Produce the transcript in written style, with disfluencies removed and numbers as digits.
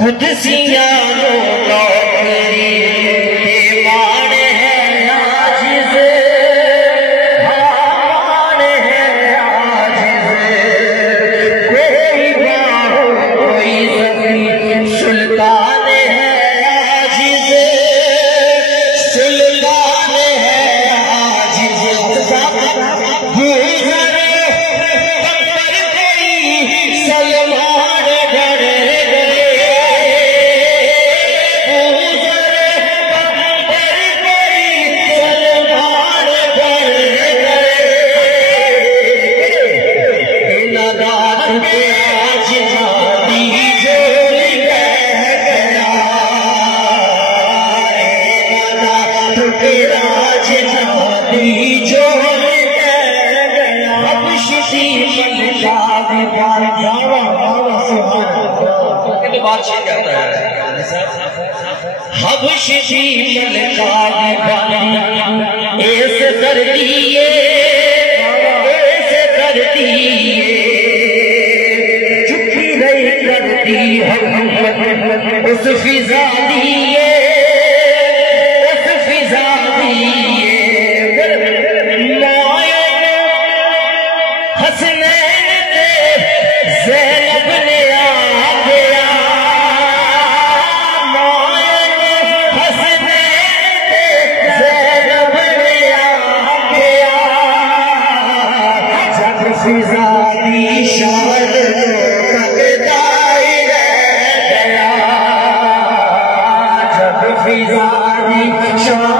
खुद सिया नौकरी मान है आजिज़, मान है आजिज़, कोई बाहो कोई सुल्तान है आजिज़, सुल्तान है आजिज़। सलमान घर हबशी ऐसे कर दिए, ऐसे कर दिए, चुपी रही कर दी उस फिजा दिए, उस फिजा दिए। हसनैन ते ज़ैनब ने आ गया, फिजा दी शान तकदाई रह गया, जब फिजा दी शान